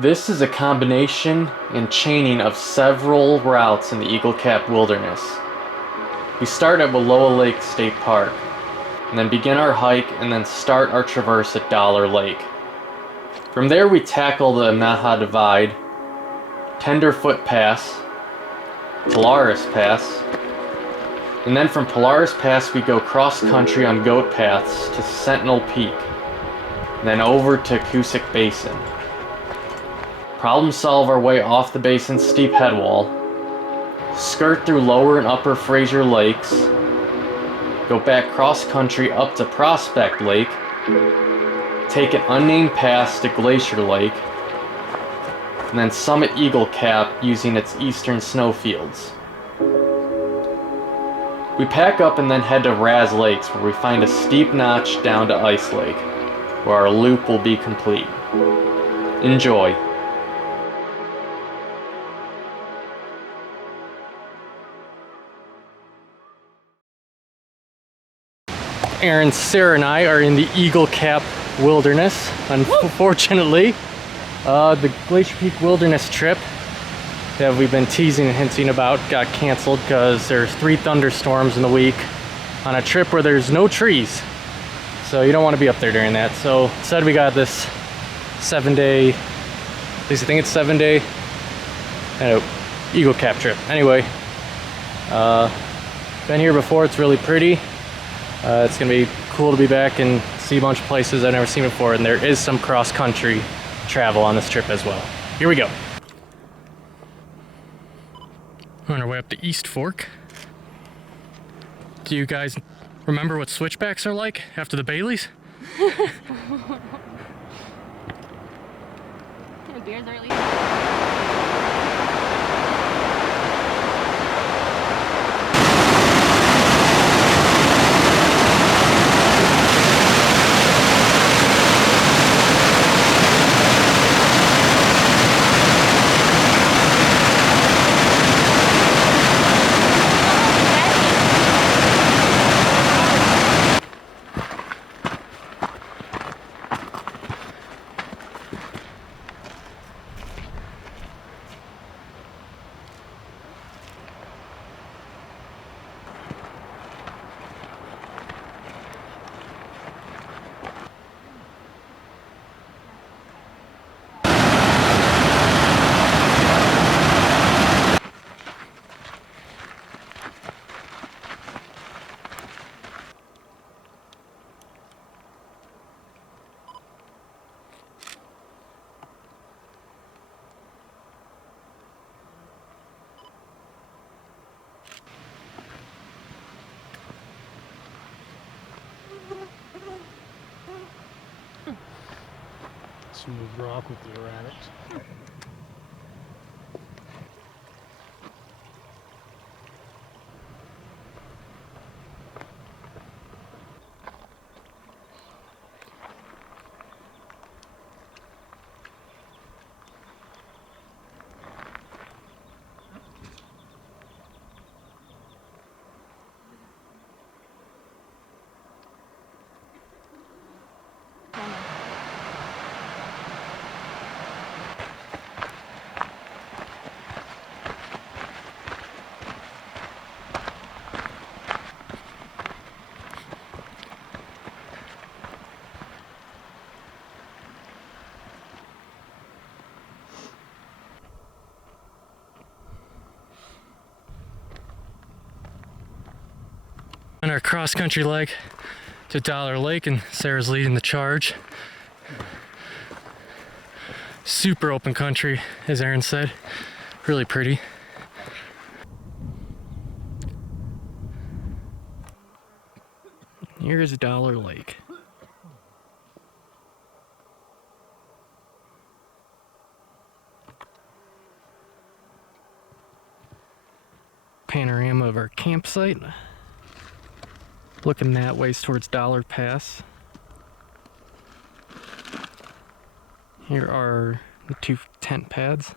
This is a combination and chaining of several routes in the Eagle Cap Wilderness. We start at Wallowa Lake State Park, and then begin our hike and then start our traverse at Dollar Lake. From there we tackle the Naha Divide, Tenderfoot Pass, Polaris Pass, and then from Polaris Pass we go cross country on goat paths to Sentinel Peak, then over to Coosac Basin. Problem solve our way off the basin's steep headwall, skirt through Lower and Upper Fraser Lakes, go back cross country up to Prospect Lake, take an unnamed pass to Glacier Lake, and then summit Eagle Cap using its eastern snowfields. We pack up and then head to Raz Lakes, where we find a steep notch down to Ice Lake, where our loop will be complete. Enjoy. Aaron, Sarah, and I are in the Eagle Cap Wilderness. Unfortunately, the Glacier Peak Wilderness trip that we've been teasing and hinting about got canceled because there's 3 thunderstorms in the week on a trip where there's no trees. So you don't want to be up there during that. So instead we got this 7-day, at least I think it's 7-day, Eagle Cap trip. Anyway, been here before, it's really pretty. It's gonna be cool to be back and see a bunch of places I've never seen before, and there is some cross-country travel on this trip as well. Here we go. We're on our way up to East Fork. Do you guys remember what switchbacks are like after the Baileys? The beers are leaving. Smooth rock with the erratics. On our cross-country leg to Dollar Lake, and Sarah's leading the charge. Super open country, as Aaron said. Really pretty. Here's Dollar Lake. Panorama of our campsite. Looking that way towards Dollar Pass. Here are the 2 tent pads.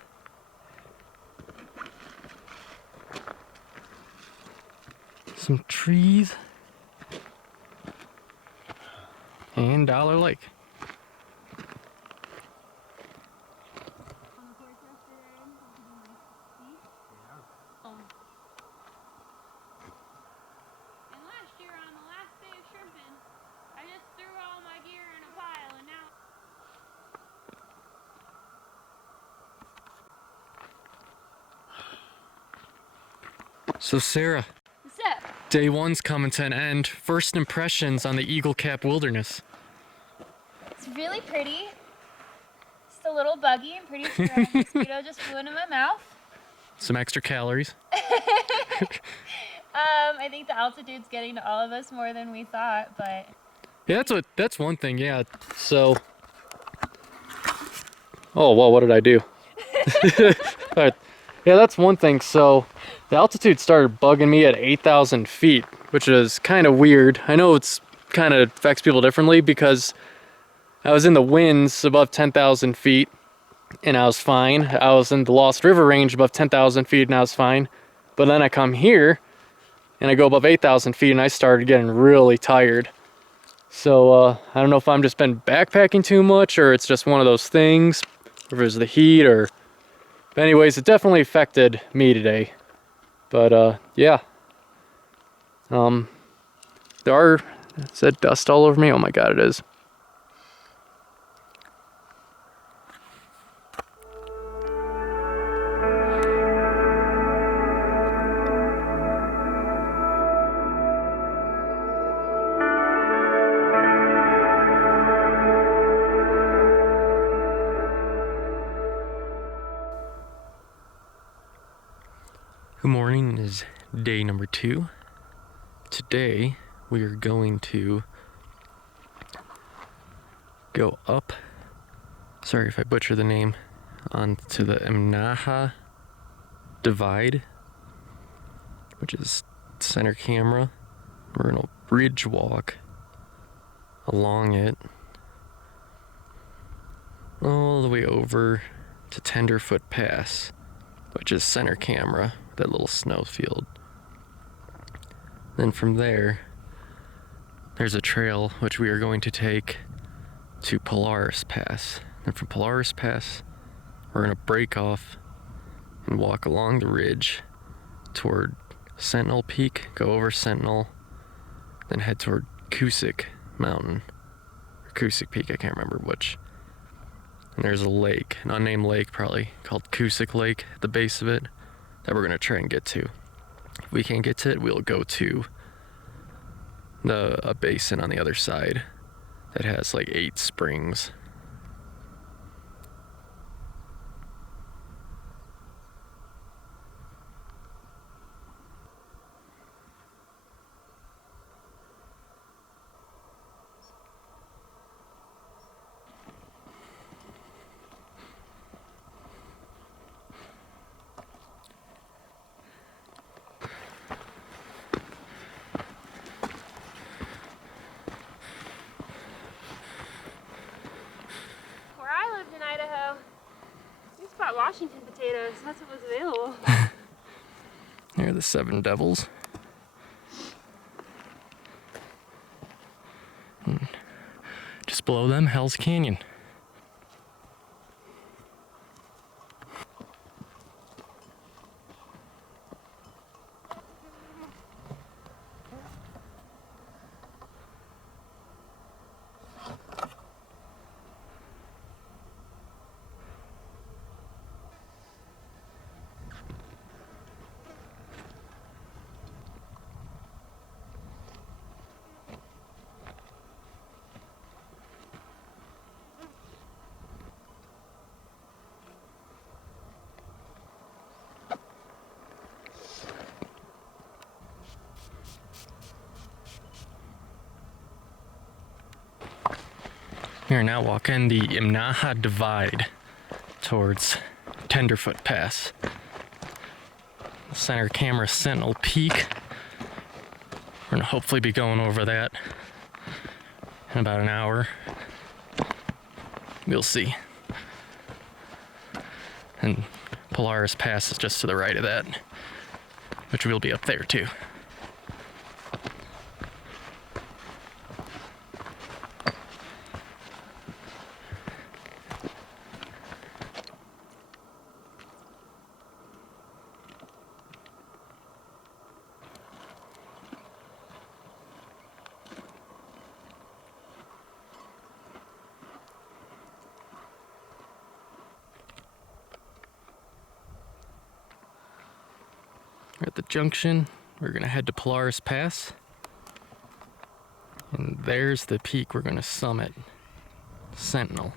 Some trees. And Dollar Lake. So Sarah, What's up? day one's coming to an end. First impressions on the Eagle Cap Wilderness. It's really pretty. Just a little buggy. I'm pretty sure a mosquito just flew into my mouth. Some extra calories. I think the altitude's getting to all of us more than we thought, but Yeah, that's one thing, yeah. So, oh, well, what did I do? Alright, yeah, that's one thing. So, the altitude started bugging me at 8,000 feet, which is kind of weird. I know it's kind of affects people differently because I was in the winds above 10,000 feet and I was fine. I was in the Lost River range above 10,000 feet and I was fine. But then I come here and I go above 8,000 feet and I started getting really tired. So I don't know if I'm just been backpacking too much or it's just one of those things, or if it was the heat or... But anyways, it definitely affected me today. But yeah. There are... Is that dust all over me? Oh my god, it is. Good morning, it is day number 2. Today we are going to go up, sorry if I butcher the name, onto the Imnaha Divide, which is center camera. We're gonna bridge walk along it all the way over to Tenderfoot Pass, which is center camera, that little snow field. Then from there, there's a trail which we are going to take to Polaris Pass. And from Polaris Pass, we're going to break off and walk along the ridge toward Sentinel Peak, go over Sentinel, then head toward Cusick Mountain, or Cusick Peak, I can't remember which. And there's a lake, an unnamed lake probably, called Cusick Lake at the base of it, that we're going to try and get to. If we can't get to it, we'll go to a basin on the other side that has like 8 springs. in Idaho. We just bought Washington potatoes. That's what was available. Here are the 7 devils. And just below them, Hell's Canyon. We are now walking the Imnaha Divide towards Tenderfoot Pass. Center camera Sentinel Peak. We're gonna hopefully be going over that in about an hour. We'll see. And Polaris Pass is just to the right of that, which will be up there too. We're at the junction. We're gonna head to Polaris Pass. And there's the peak we're gonna summit, Sentinel.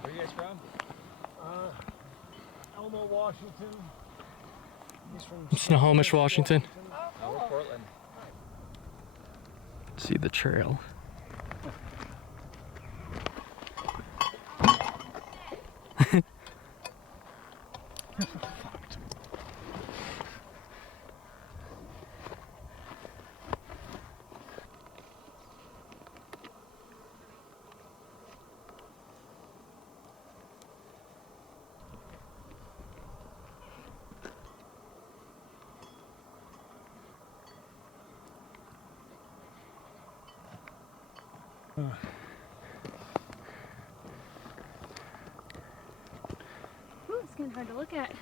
Where are you guys from? Elmo, Washington. He's from Snohomish, Washington. We're Portland. See the trail. Ooh, it's getting hard to look at.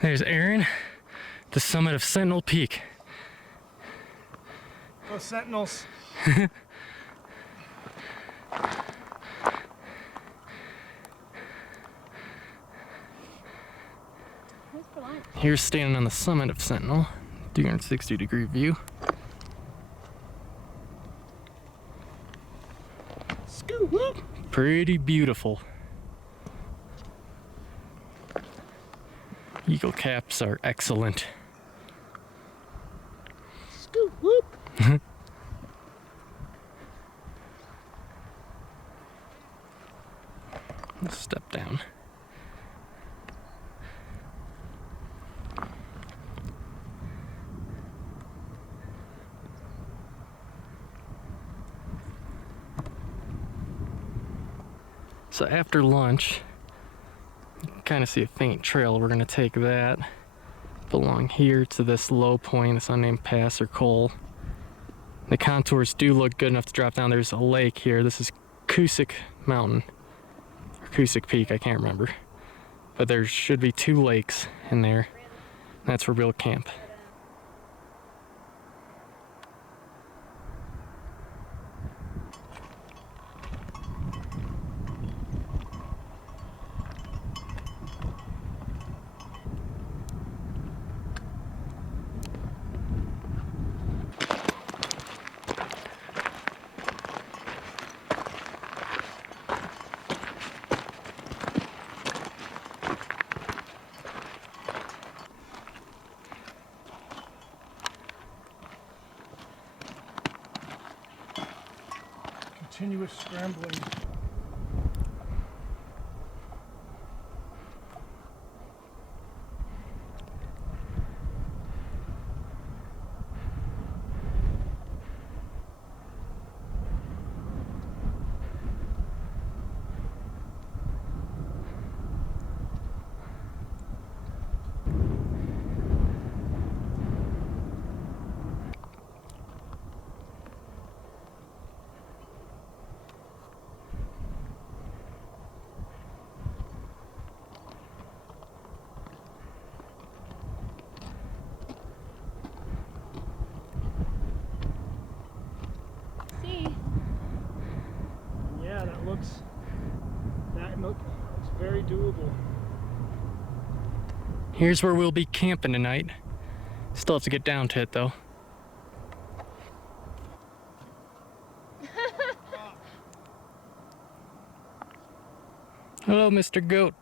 There's Aaron, the summit of Sentinel Peak. Go Sentinels. Where's for lunch? Here's standing on the summit of Sentinel, 360-degree view. Scoot whoop. Pretty beautiful. Eagle caps are excellent. Scoot whoop. Let's step down. So after lunch, you can kind of see a faint trail. We're going to take that along here to this low point, this unnamed pass or col. The contours do look good enough to drop down. There's a lake here. This is Cusick Mountain, or Cusick Peak, I can't remember. But there should be 2 lakes in there. That's where we'll camp. Continuous scrambling. Yeah, that looks very doable. Here's where we'll be camping tonight. Still have to get down to it though. Hello, Mr. Goat.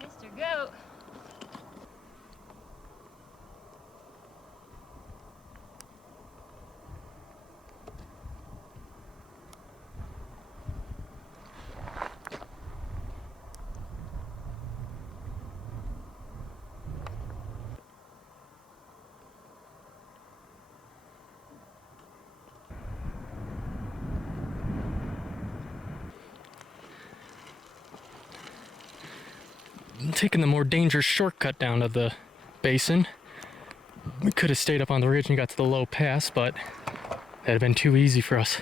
Mr. Goat. Taking the more dangerous shortcut down to the basin. We could have stayed up on the ridge and got to the low pass, but that'd have been too easy for us.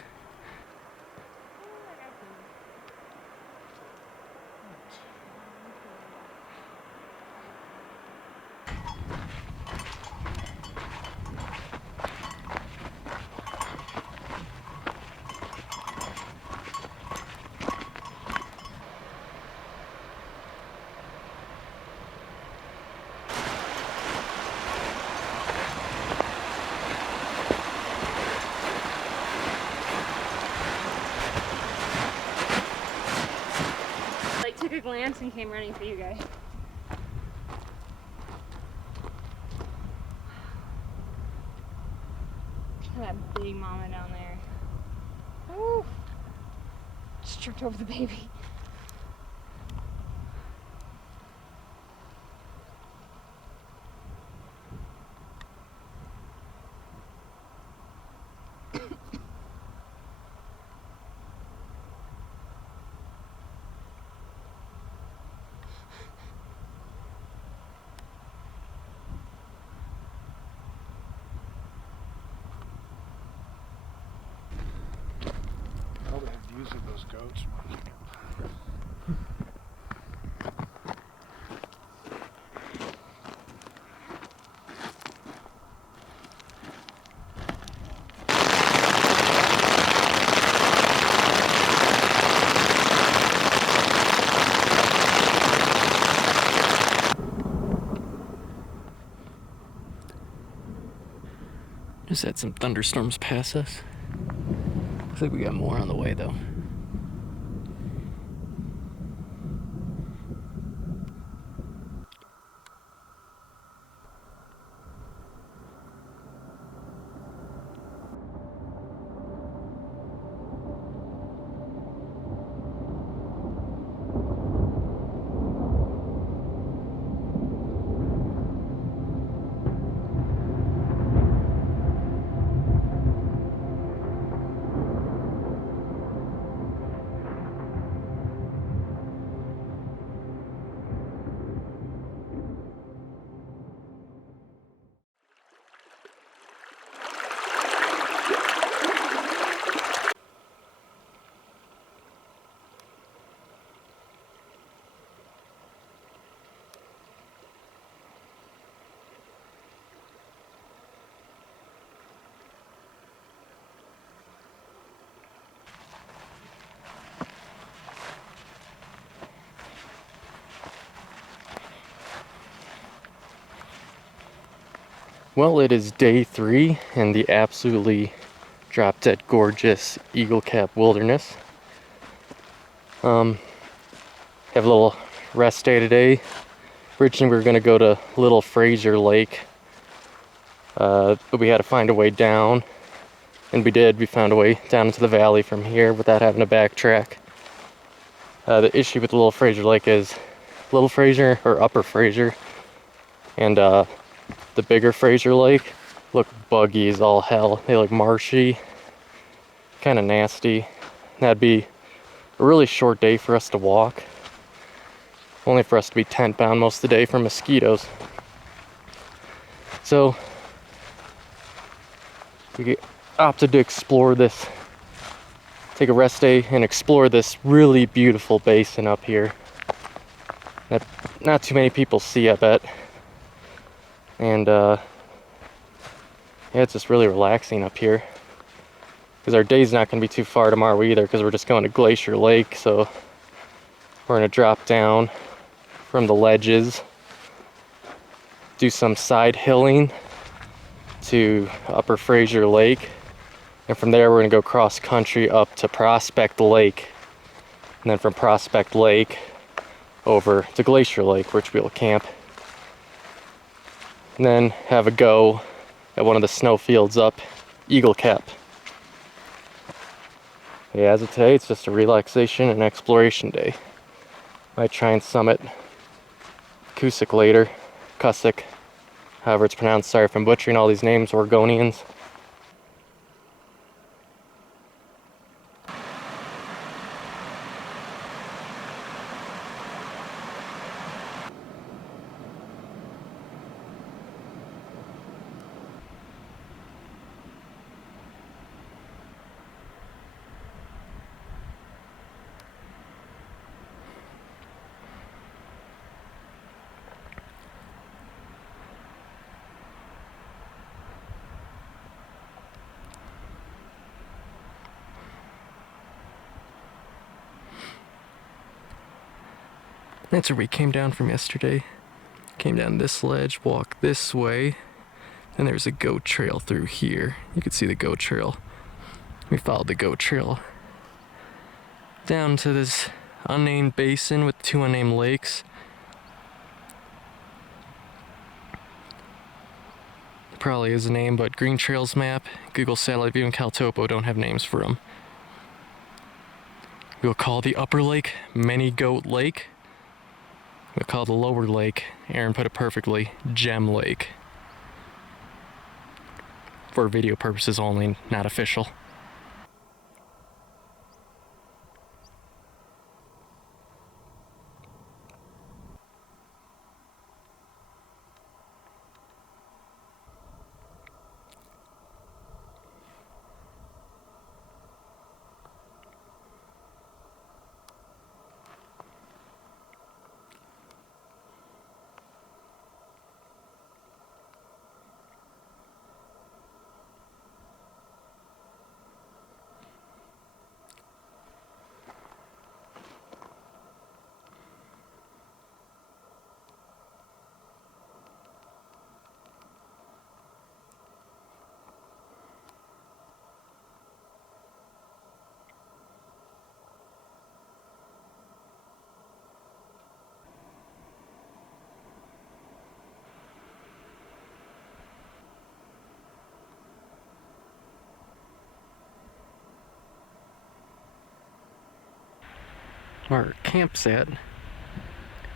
Like took a glance and came running for you guys. Look at that big mama down there. Woo! Just tripped over the baby. Oh, they have views of those goats. Just had some thunderstorms pass us. Looks like we got more on the way though. Well, it is day 3 in the absolutely drop-dead gorgeous Eagle Cap Wilderness. Have a little rest day today. Originally we were going to go to Little Fraser Lake, but we had to find a way down, and we did. We found a way down into the valley from here without having to backtrack. The issue with Little Fraser Lake is Little Fraser, or Upper Fraser, and the bigger Fraser Lake look buggy as all hell. They look marshy, kind of nasty. That'd be a really short day for us to walk. Only for us to be tent bound most of the day for mosquitoes. So we opted to explore this, take a rest day and explore this really beautiful basin up here that not too many people see, I bet. And yeah, it's just really relaxing up here, because our day's not going to be too far tomorrow either, because we're just going to Glacier Lake. So we're going to drop down from the ledges, do some side hilling to Upper Fraser Lake, and from there we're going to go cross country up to Prospect Lake, And then from Prospect Lake over to Glacier Lake, which we'll camp. And then have a go at one of the snow fields up Eagle Cap. Yeah, as of today, it's just a relaxation and exploration day. Might try and summit Cusick later, Cusick, however it's pronounced. Sorry if I'm butchering all these names, Oregonians. That's where we came down from yesterday. Came down this ledge, walked this way, and there's a goat trail through here. You can see the goat trail. We followed the goat trail down to this unnamed basin with 2 unnamed lakes. Probably is a name, but Green Trails map, Google Satellite View, and Caltopo don't have names for them. We'll call the upper lake Many Goat Lake. We'll call the lower lake, Aaron put it perfectly, Gem Lake. For video purposes only, not official. Our camp's at,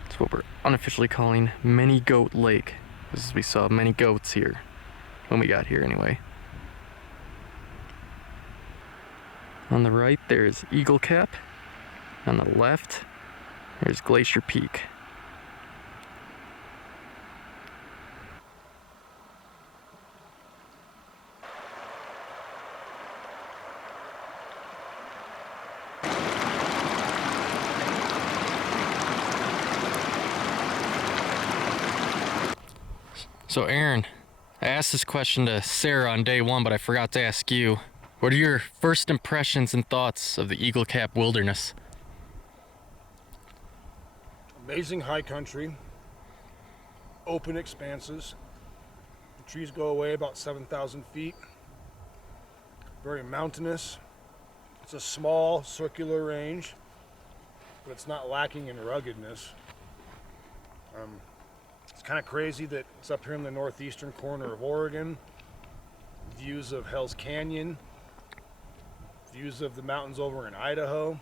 it's what we're unofficially calling Many Goat Lake, because we saw many goats here when we got here anyway. On the right there's Eagle Cap, on the left there's Glacier Peak. So Aaron, I asked this question to Sarah on day 1, but I forgot to ask you. What are your first impressions and thoughts of the Eagle Cap Wilderness? Amazing high country, open expanses. The trees go away about 7,000 feet. Very mountainous. It's a small circular range, but it's not lacking in ruggedness. It's kind of crazy that it's up here in the northeastern corner of Oregon. Views of Hell's Canyon, views of the mountains over in Idaho.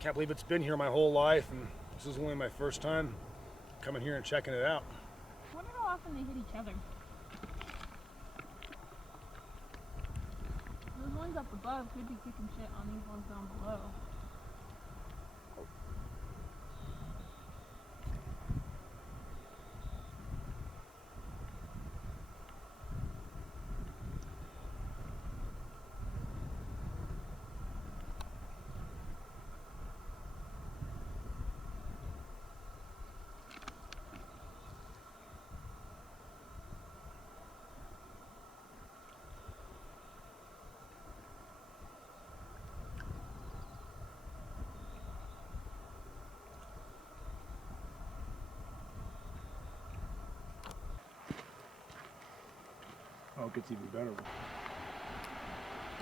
Can't believe it's been here my whole life, and this is only my first time coming here and checking it out. I wonder how often they hit each other. Those ones up above could be kicking shit on these ones down below. Oh, it gets even better.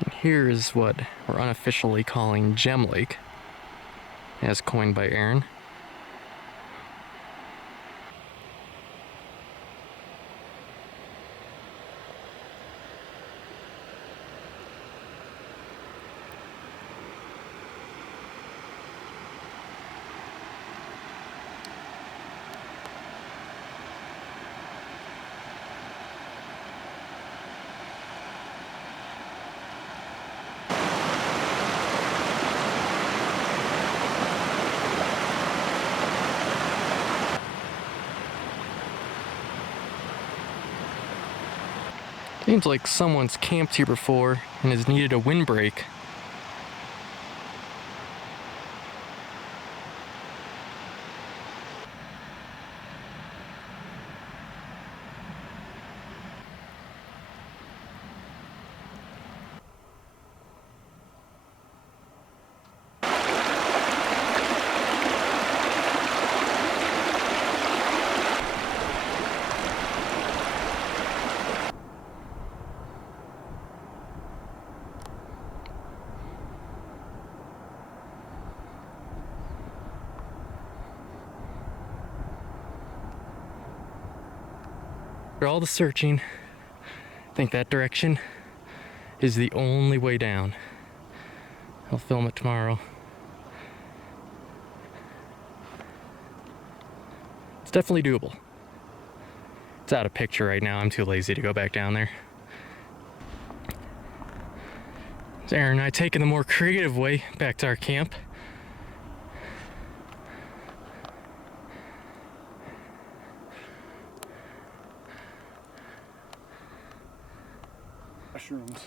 And here is what we're unofficially calling Gem Lake. as coined by Aaron. Seems like someone's camped here before and has needed a windbreak. After all the searching, I think that direction is the only way down. I'll film it tomorrow. It's definitely doable. It's out of picture right now. I'm too lazy to go back down there. So Aaron and I taking the more creative way back to our camp. Mushrooms.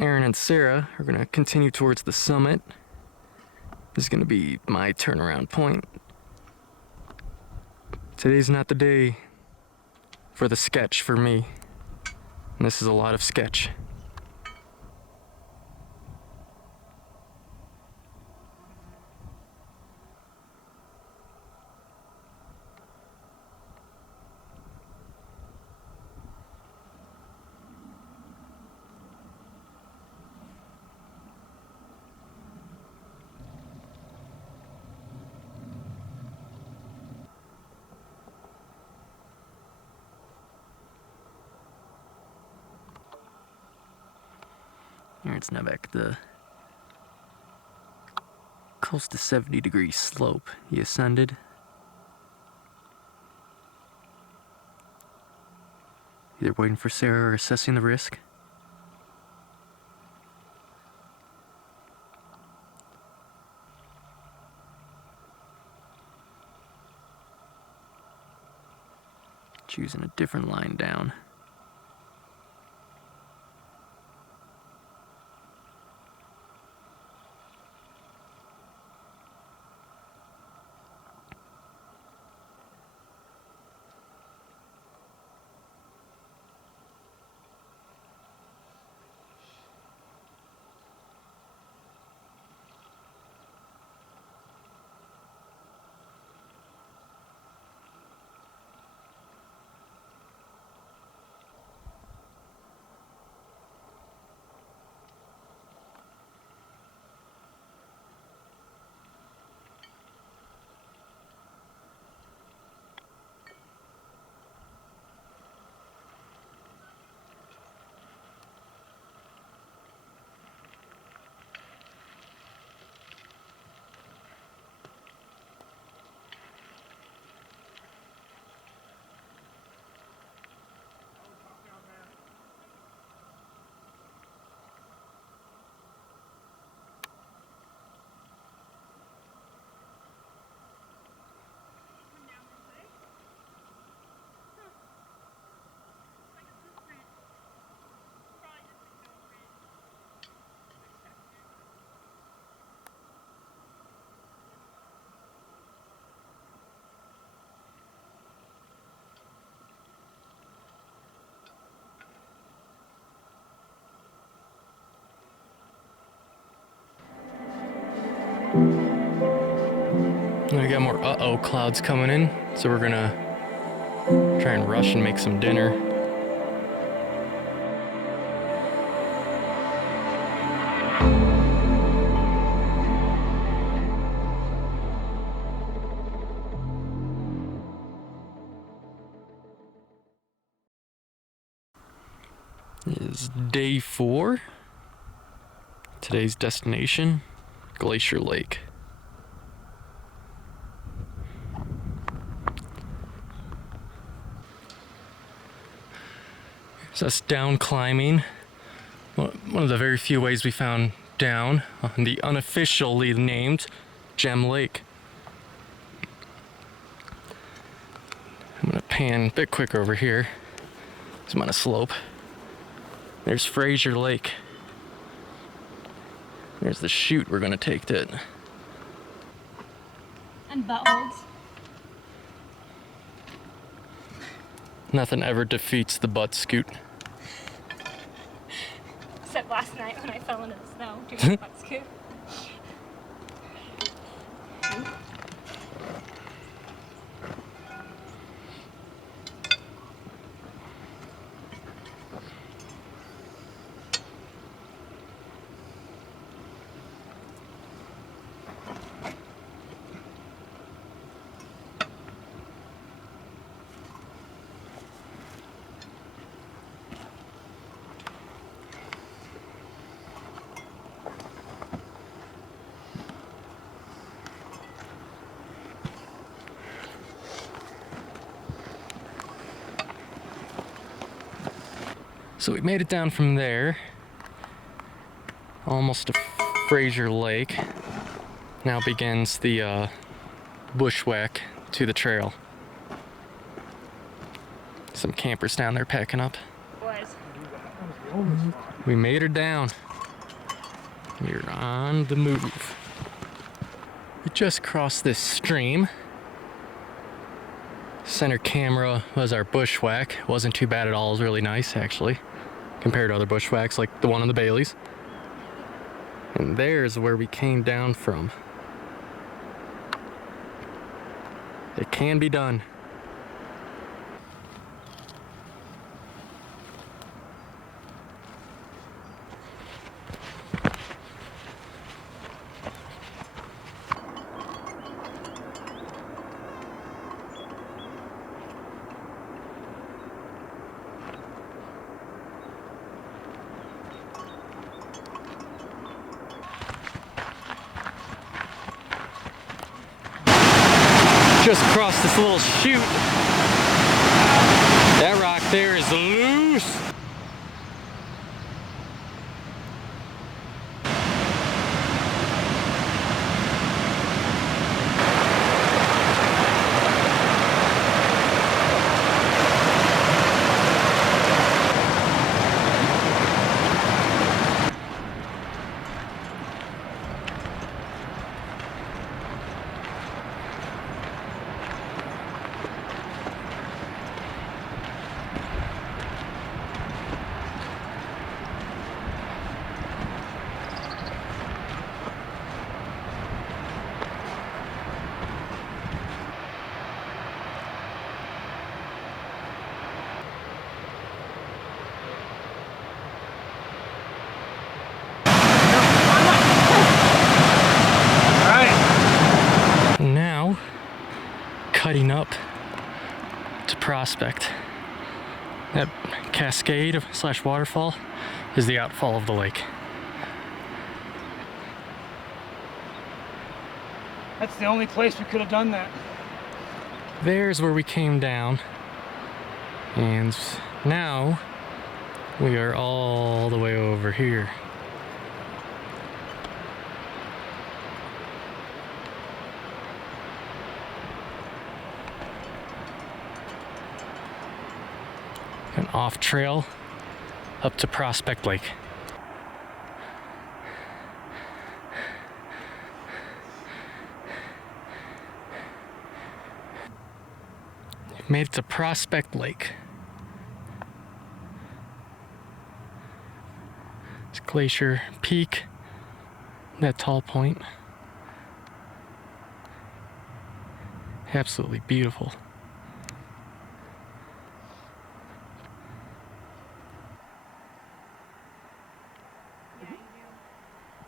Aaron and Sarah are gonna continue towards the summit. This is gonna be my turnaround point. Today's not the day for the sketch for me. And this is a lot of sketch. Aaron's now back at the close to 70-degree slope he ascended. Either waiting for Sarah or assessing the risk. Choosing a different line down. We got more uh-oh clouds coming in, so we're gonna try and rush and make some dinner. It is day 4. Today's destination, Glacier Lake. So that's down climbing. One of the very few ways we found down on the unofficially named Gem Lake. I'm gonna pan a bit quicker over here. I'm on a slope. There's Fraser Lake. There's the chute we're gonna take to it. And buttholes. Nothing ever defeats the butt scoot. Except last night when I fell into the snow doing a butt scoot. So we made it down from there, almost to Fraser Lake. Now begins the bushwhack to the trail. Some campers down there packing up. Was. We made her down. We're on the move. We just crossed this stream. Center camera was our bushwhack. Wasn't too bad at all. It was really nice, actually, compared to other bushwhacks like the one on the Baileys. And there's where we came down from. It can be done. Just crossed this little chute. That rock there is loose. Cutting up to Prospect. That cascade slash waterfall is the outfall of the lake. That's the only place we could have done that. There's where we came down, and now we are all the way over here. An off trail up to Prospect Lake. Made it to Prospect Lake. It's Glacier Peak, that tall point. Absolutely beautiful.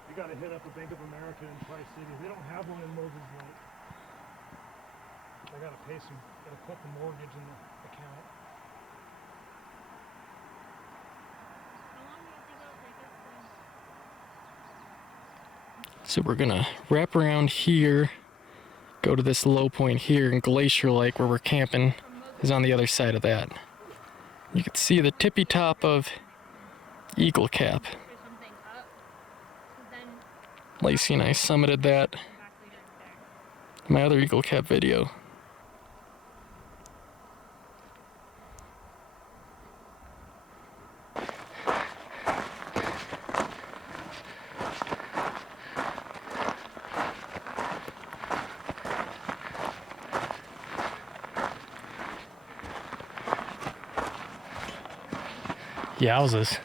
You gotta hit up a Bank of America in Tri-City. They don't have one in Moses Lake. I gotta pay some, gotta put the mortgage in the account. So we're gonna wrap around here, go to this low point here, and Glacier Lake, where we're camping, is on the other side of that. You can see the tippy top of Eagle Cap. Lacey and I summited that in my other Eagle Cap video. Yowzas.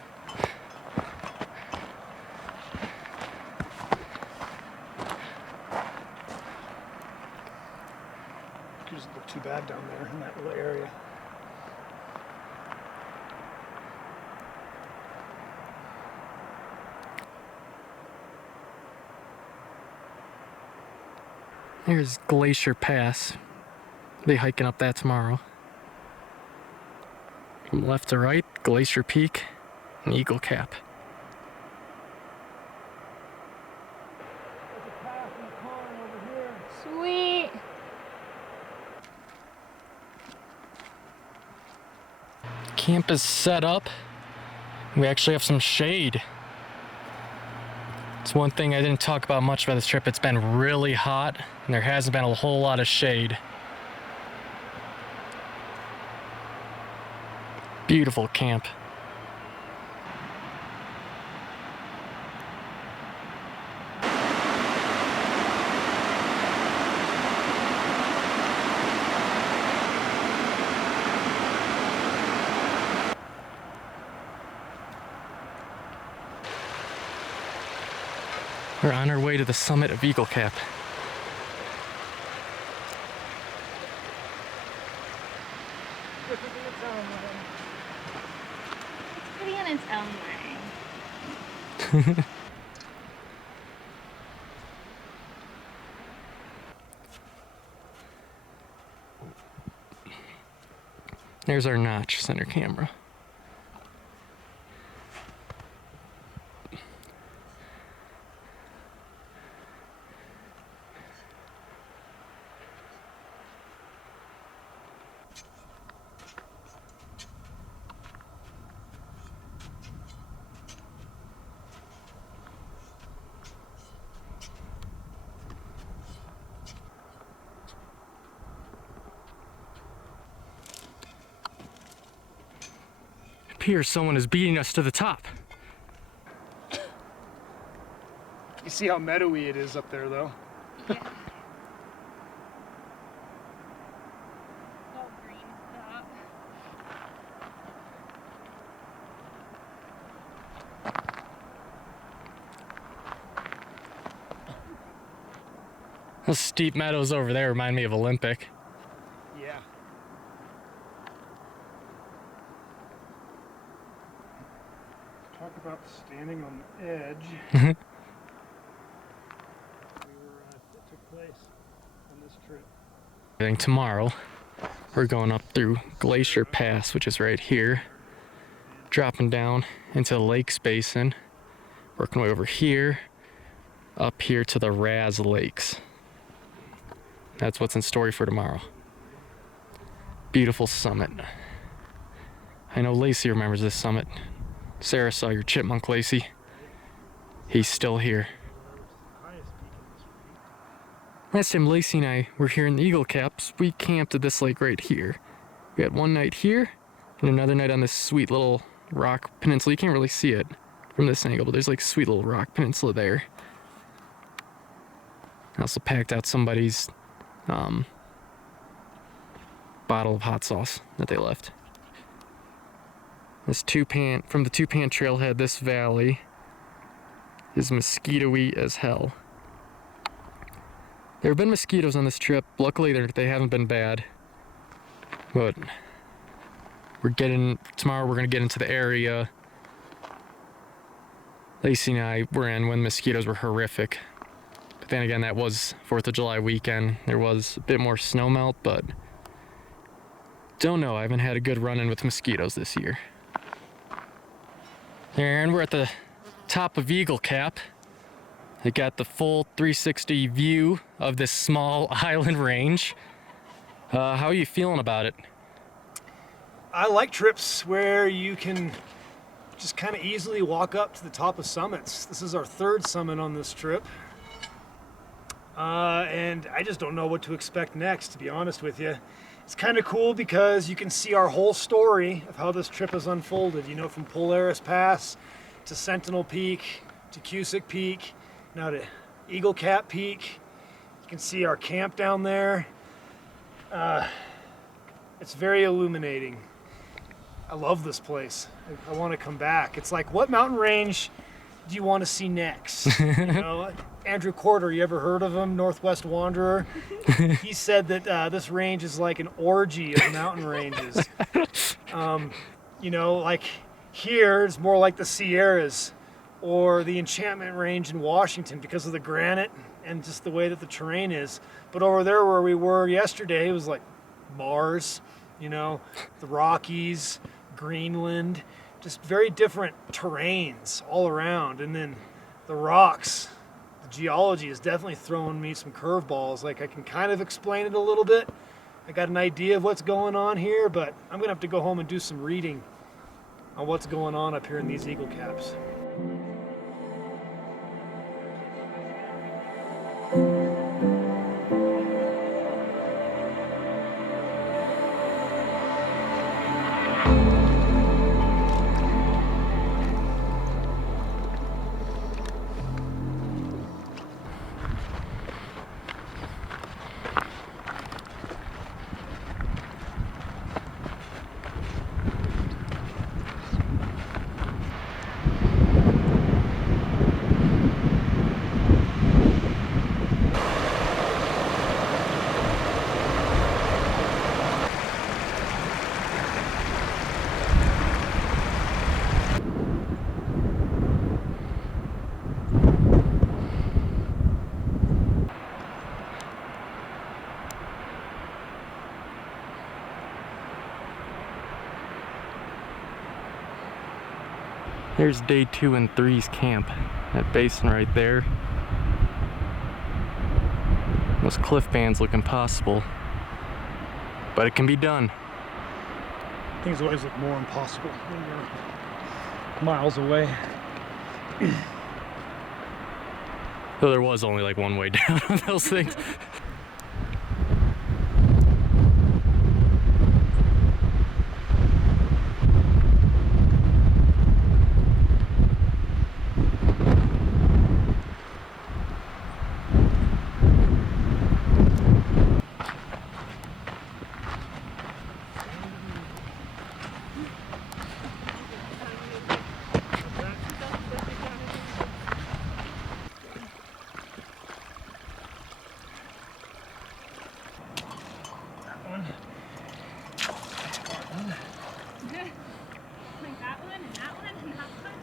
It doesn't look too bad down there in that little area. Here's Glacier Pass. Be hiking up that tomorrow. From left to right, Glacier Peak and Eagle Cap. There's a path in the corner over here. Sweet. Camp is set up. We actually have some shade. It's one thing I didn't talk about much about this trip. It's been really hot and there hasn't been a whole lot of shade. Beautiful camp. We're on our way to the summit of Eagle Cap. It's pretty on its own way. There's our notch center camera. Appears someone is beating us to the top. You see how meadowy it is up there, though? Yeah. All green top. Those steep meadows over there remind me of Olympic. Yeah. Talk about standing on the edge. It took place on this trip. I think tomorrow we're going up through Glacier Pass, which is right here, dropping down into the Lakes Basin, working way over here, up here to the Raz Lakes. That's what's in store for tomorrow. Beautiful summit. I know Lacey remembers this summit. Sarah saw your chipmunk, Lacey. He's still here. Last time Lacey and I were here in the Eagle Caps, we camped at this lake right here. We had one night here and another night on this sweet little rock peninsula. You can't really see it from this angle, but there's like a sweet little rock peninsula there. I also packed out somebody's bottle of hot sauce that they left. This from the Two-Pan Trailhead, this valley is mosquito-y as hell. There have been mosquitoes on this trip. Luckily, they haven't been bad. But tomorrow we're gonna get into the area Lacey and I were in when mosquitoes were horrific. But then again, that was 4th of July weekend. There was a bit more snow melt, but don't know. I haven't had a good run-in with mosquitoes this year. And we're at the top of Eagle Cap. I got the full 360 view of this small island range. How are you feeling about it? I like trips where you can just kind of easily walk up to the top of summits. This is our 3rd summit on this trip. And I just don't know what to expect next, to be honest with you. It's kind of cool because you can see our whole story of how this trip has unfolded. You know, from Polaris Pass to Sentinel Peak to Cusick Peak, now to Eagle Cap Peak. You can see our camp down there. It's very illuminating. I love this place. I want to come back. It's like, what mountain range do you want to see next? You know, Andrew Corder, you ever heard of him? NorthwestWanderer. He said that this range is like an orgy of mountain ranges. You know, like here it's more like the Sierras or the Enchantment Range in Washington because of the granite and just the way that the terrain is. But over there where we were yesterday, it was like Mars, you know, the Rockies, Greenland, just very different terrains all around. And then the rocks, the geology is definitely throwing me some curveballs. Like, I can kind of explain it a little bit. I got an idea of what's going on here, but I'm gonna have to go home and do some reading on what's going on up here in these Eagle Caps. Here's day 2 and 3's camp. That basin right there. Those cliff bands look impossible, but it can be done. Things always look more impossible when you're miles away. Though there was only like one way down on those things. Like that one and that one and that one.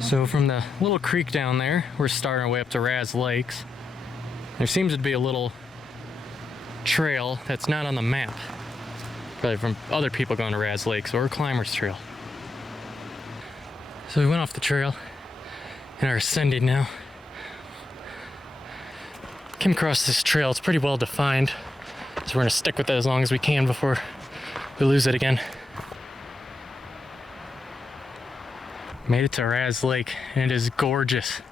So from the little creek down there, we're starting our way up to Raz Lakes. There seems to be a little trail that's not on the map. Probably from other people going to Raz Lakes or a climber's trail. So we went off the trail and are ascending now. Came across this trail, it's pretty well defined. So we're gonna stick with it as long as we can before we lose it again. Made it to Raz Lake and it is gorgeous.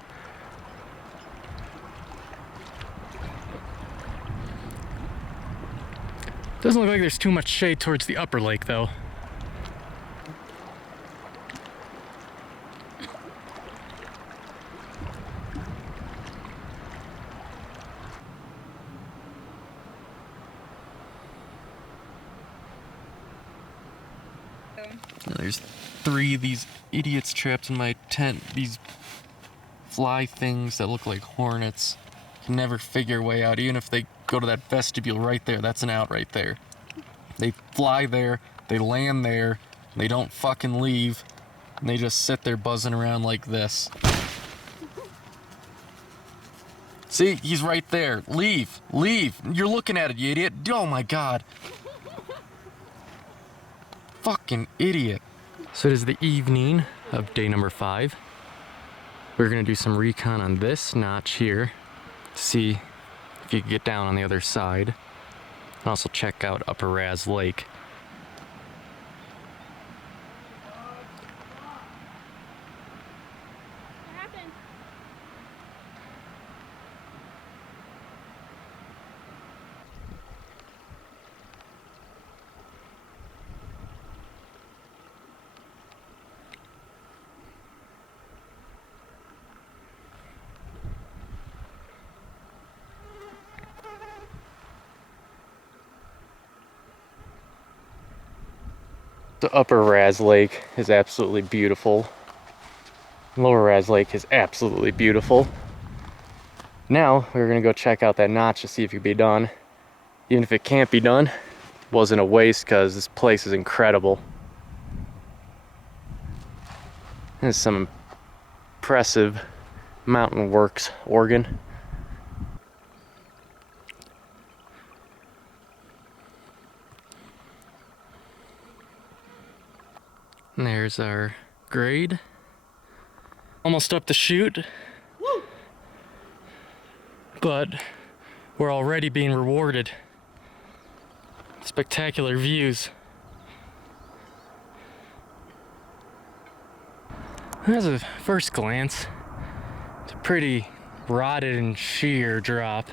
Doesn't look like there's too much shade towards the upper lake though. There's 3 of these idiots trapped in my tent. These fly things that look like hornets can never figure a way out. Even if they go to that vestibule right there, that's an out right there. They fly there, they land there, they don't fucking leave, and they just sit there buzzing around like this. See, he's right there. Leave, leave. You're looking at it, you idiot. Oh my god. Fucking idiot. So it is the evening of day number 5. We're gonna do some recon on this notch here. See if you can get down on the other side. And also check out Upper Raz Lake. What happened? The Upper Raz Lake is absolutely beautiful. Lower Raz Lake is absolutely beautiful. Now we're gonna go check out that notch to see if it can be done. Even if it can't be done, wasn't a waste because this place is incredible. There's some impressive mountain works, Oregon. And there's our grade. Almost up the chute. Woo! But we're already being rewarded. Spectacular views. As a first glance, it's a pretty rotted and sheer drop.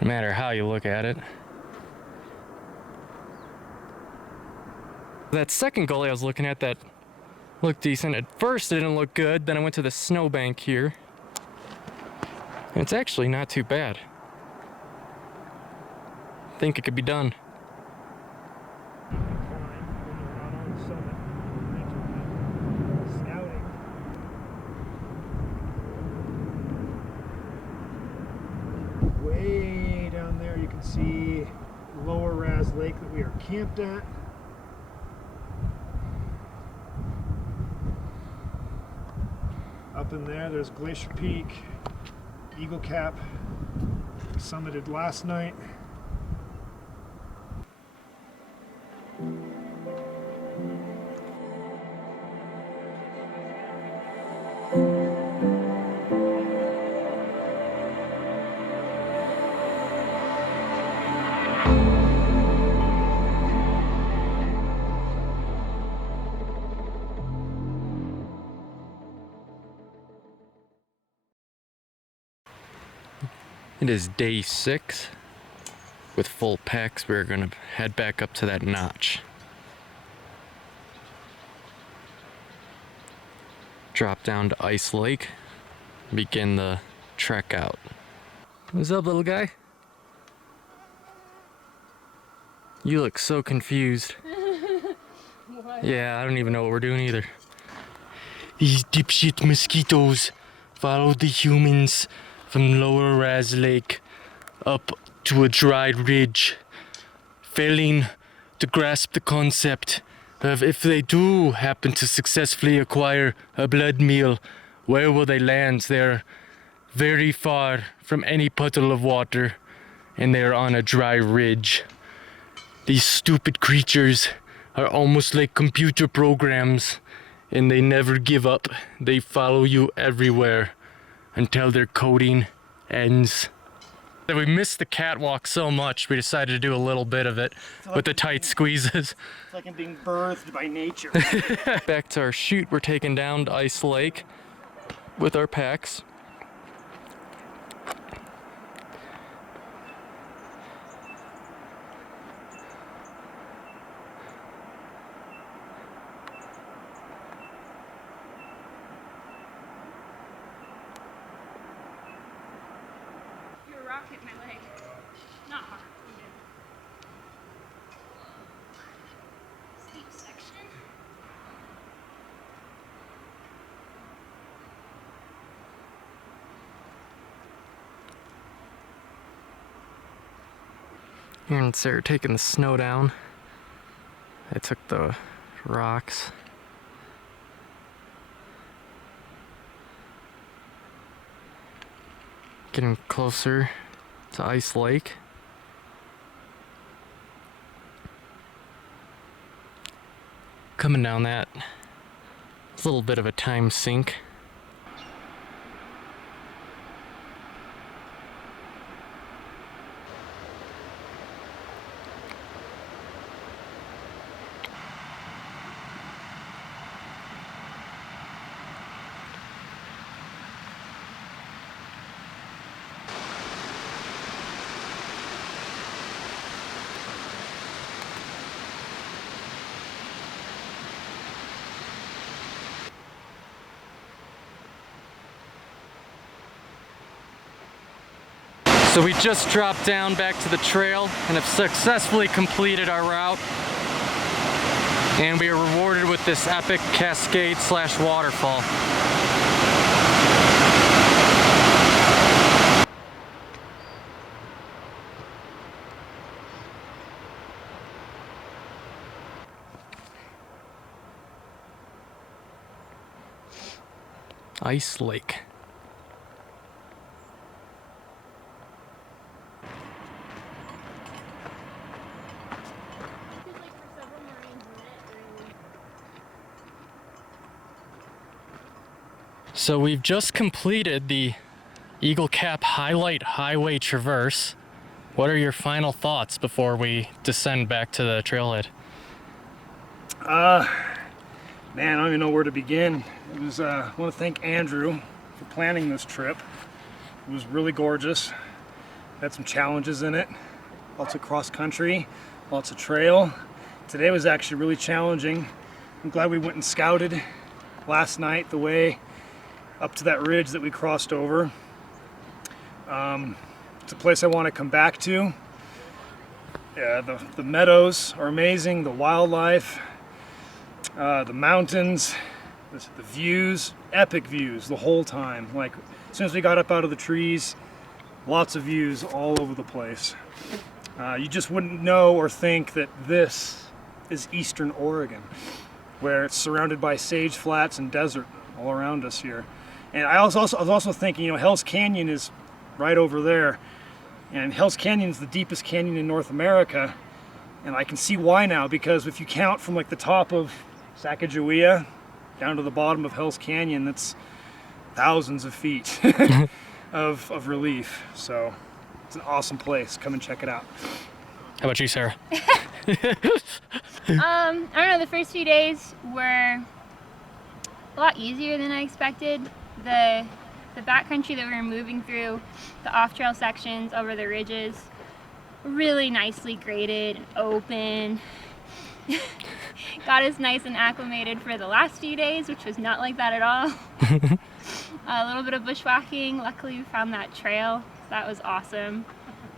No matter how you look at it. That second gully I was looking at that looked decent. At first it didn't look good, then I went to the snowbank here. And it's actually not too bad. I think it could be done. Way down there you can see Lower Raz Lake that we are camped at. Up in there, there's Glacier Peak, Eagle Cap, summited last night. It is day 6. With full packs, we're gonna head back up to that notch. Drop down to Ice Lake, begin the trek out. What's up, little guy? You look so confused. What? Yeah, I don't even know what we're doing either. These dipshit mosquitoes follow the humans from Lower Raz Lake up to a dry ridge, failing to grasp the concept of if they do happen to successfully acquire a blood meal, where will they land? They're very far from any puddle of water, and they're on a dry ridge. These stupid creatures are almost like computer programs, and they never give up. They follow you everywhere until their coding ends. We missed the catwalk so much, we decided to do a little bit of it with the tight squeezes. It's like I'm being birthed by nature. Back to our chute, we're taking down to Ice Lake with our packs. Your rock hit my leg. Not hard. Steep. Here and Sarah taking the snow down. I took the rocks. Getting closer to Ice Lake. Coming down that, it's a little bit of a time sink. So we just dropped down back to the trail and have successfully completed our route. And we are rewarded with this epic cascade / waterfall. Ice Lake. So we've just completed the Eagle Cap Highlight Highway Traverse. What are your final thoughts before we descend back to the trailhead? Man, I don't even know where to begin. It was, I want to thank Andrew for planning this trip. It was really gorgeous. Had some challenges in it. Lots of cross country, lots of trail. Today was actually really challenging. I'm glad we went and scouted last night the way up to that ridge that we crossed over. It's a place I want to come back to. Yeah, the meadows are amazing, the wildlife, the mountains, the views, epic views the whole time. Like, as soon as we got up out of the trees, lots of views all over the place. You just wouldn't know or think that this is Eastern Oregon, where it's surrounded by sage flats and desert all around us here. And I was also thinking, you know, Hell's Canyon is right over there, and Hell's Canyon is the deepest canyon in North America, and I can see why now, because if you count from like the top of Sacagawea down to the bottom of Hell's Canyon, that's thousands of feet of relief. So it's an awesome place. Come and check it out. How about you, Sarah? I don't know, the first few days were a lot easier than I expected. The backcountry that we were moving through, the off-trail sections over the ridges, really nicely graded and open. Got us nice and acclimated for the last few days, which was not like that at all. A little bit of bushwhacking. Luckily we found that trail. That was awesome.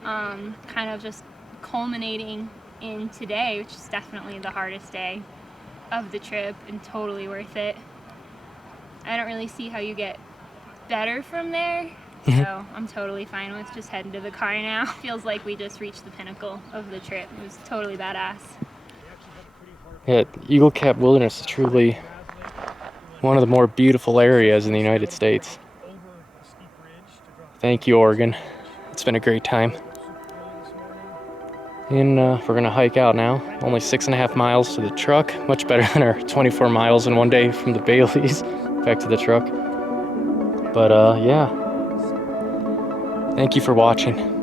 Kind of just culminating in today, which is definitely the hardest day of the trip and totally worth it. I don't really see how you get better from there, so I'm totally fine with just heading to the car now. Feels like we just reached the pinnacle of the trip. It was totally badass. Yeah, Eagle Cap Wilderness is truly one of the more beautiful areas in the United States. Thank you, Oregon. It's been a great time. And we're gonna hike out now. Only 6.5 miles to the truck. Much better than our 24 miles in one day from the Baileys back to the truck. But yeah, thank you for watching.